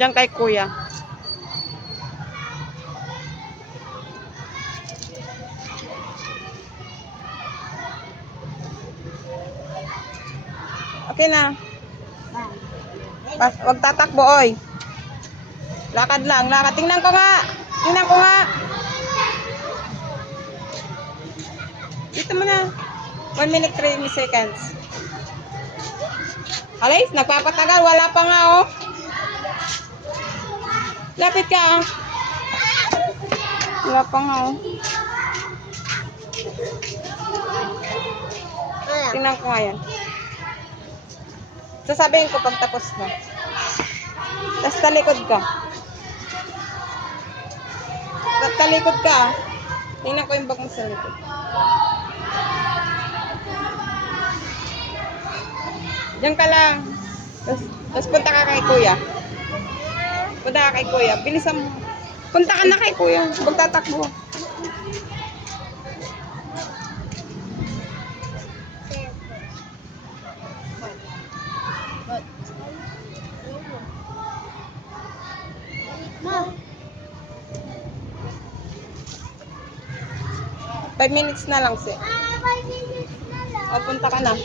Diyan kay kuya. Okay na. Wag tatakbo, oy. Lakad lang, lakad. Tingnan ko nga. Tingnan ko nga. Dito mo na. 1 minute, 3 seconds. Alis, nagpapatagal. Wala pa nga, oh. Lapit ka, oh. Wala pa nga, oh. Tingnan ko nga yan. Sasabihin ko pag tapos na. Tapos talikod ka. Talikod ka, ah. Tingnan ko yung bag mo sa likod. Diyan ka lang. Tapos punta ka kay kuya. Punta ka kay kuya. Bilisan mo. Punta ka na kay kuya. Huwag tatakbo. Ma. 5 minutes na lang, si. 5 minutes na lang. O, punta ka na.